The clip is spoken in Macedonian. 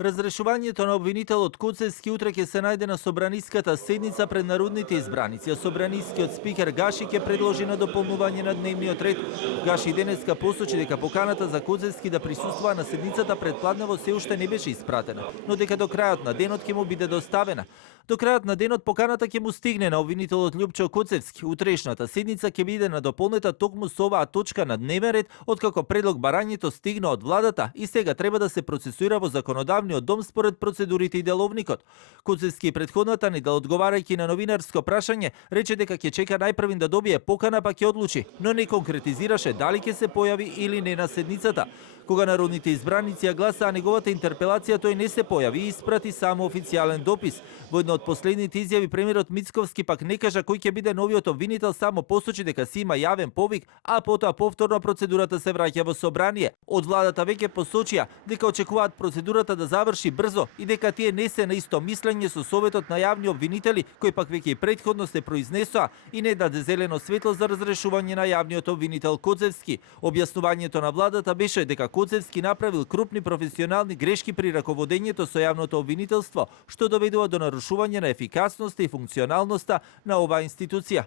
Разрешувањето на обвинителот Куцевски утре ќе се најде на собраниската седница пред народните избраници, а собранискиот спикер Гаши ќе предложи на дополнување на дневниот ред. Гаши денеска посочи дека поканата за Куцевски да присуствува на седницата предпладнево се уште не беше испратена, но дека до крајот на денот ќе му биде доставена. До крајот на денот поканата ќе му стигне на обвинителот Љупчо Куцевски. Утрешната седница ќе биде надополнета токму со оваа точка на дневен ред, откако предлог барањето стигна од владата и сега треба да се процесуира во законодавниот дом според процедурите и деловникот. Куцевски претходната недела, одговарајќи на новинарско прашање, рече дека ќе чека најпрвин да добие покана па ќе одлучи, но не конкретизираше дали ќе се појави или не на седницата. Кога народните избраници ја гласаа неговата интерпелација, тој не се појави и испрати само официјален допис. Во една од последните изјави премиерот Мицковски пак не кажа кој ќе биде новиот обвинител, само посочи дека си има јавен повик, а потоа повторно процедурата се враќа во собрание. Од владата веќе посочија дека очекуваат процедурата да заврши брзо и дека тие не се на исто мислење со Советот на јавни обвинители, кој пак веќе и претходно се произнесоа и не даде зелено светло за разрешување на јавниот обвинител Куцевски. Објаснувањето на владата беше дека Куцевски направил крупни професионални грешки при раководењето со јавното обвинителство, што доведува до нарушување на ефикасноста и функционалноста на оваа институција.